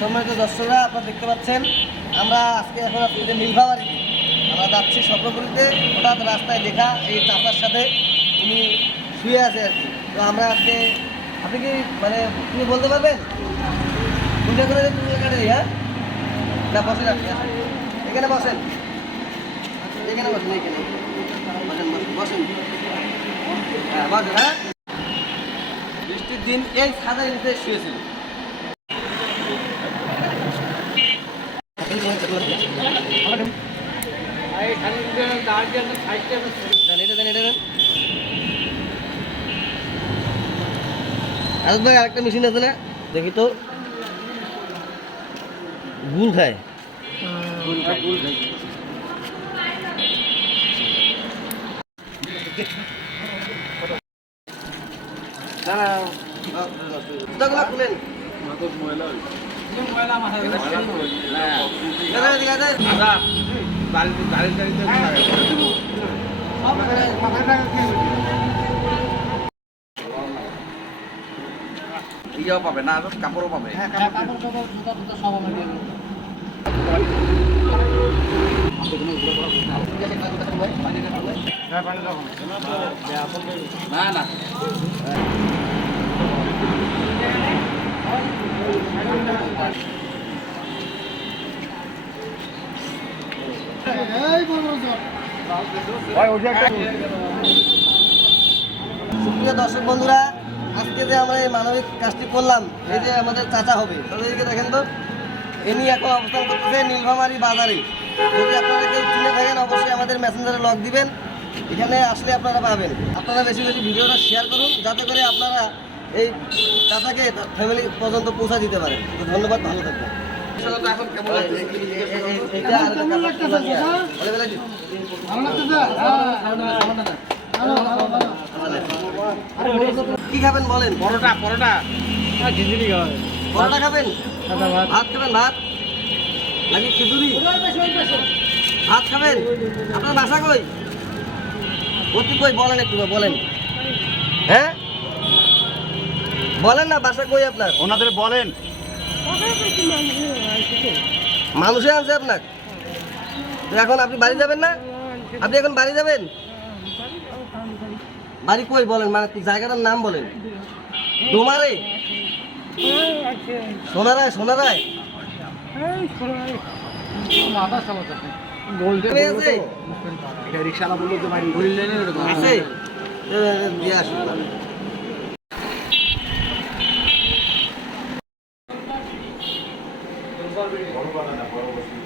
সম্মানিত দর্শকরা, আপনারা দেখতে পাচ্ছেন, আমরা আজকে এখন আপনাদের নীলফামারিতে। আমরা যাচ্ছি স্বপ্নপুরীতে, হঠাৎ রাস্তায় দেখা এই চাচার সাথে উনি শুয়ে আছে আর কি। তো আমরা আজকে, আপনি কি মানে তুমি বলতে পারবেন? দুটো করে তুমি এখানে হ্যাঁ? না, বসেন আপনি এখানে বসেন। এখানে বসেন এখানে। বসেন বসেন। হ্যাঁ বসেন হ্যাঁ। বৃষ্টির দিন এই ছাদের নিচে শুয়েছিল। আরেক ভাই আরেকটা মেশিন আছে না দেখি তো গুল খায় না না জুতাগুলো খুলেন দাদা, এদিকে ইয়েও পাবে না কাপড়ও পাবে। না না। সুপ্রিয় দর্শক বন্ধুরা, আজকে যে আমরা এই মানবিক কাজটি করলাম, এই যে আমাদের চাচা হবে, তাদেরকে দেখেন তো। এনি এখন অবস্থান করতেছে নীলভামারি বাজারে। যদি আপনারা কেউ চিনে থাকেন, অবশ্যই আমাদের মেসেঞ্জারে লক দিবেন। এখানে আসলে আপনারা পাবেন। আপনারা বেশি বেশি ভিডিওটা শেয়ার করুন, যাতে করে আপনারা এই চাচাকে ফ্যামিলি পর্যন্ত পৌঁছা দিতে পারেন। ধন্যবাদ, ভালো থাকবেন। এখন কেমন লাগছে। কি? কি খাবেন বলেন পরোটা পরোটা পরোটা খাবেন ভাত খাবেন ভাত নাকি খিচুড়ি ভাত খাবেন আপনার বাসা কই কই বলেন একটু বলেন হ্যাঁ বলেন না বাসা কই আপনার ওনাদের বলেন মানুষে আনছে আপনার? এখন আপনি বাড়ি যাবেন না? আপনি এখন বাড়ি যাবেন? বাড়ি কই বলেন? মানে জায়গাটার নাম বলেন? ডোমারে? সোনারায় সোনারায়? আছে? বড় বাগান বড় বসে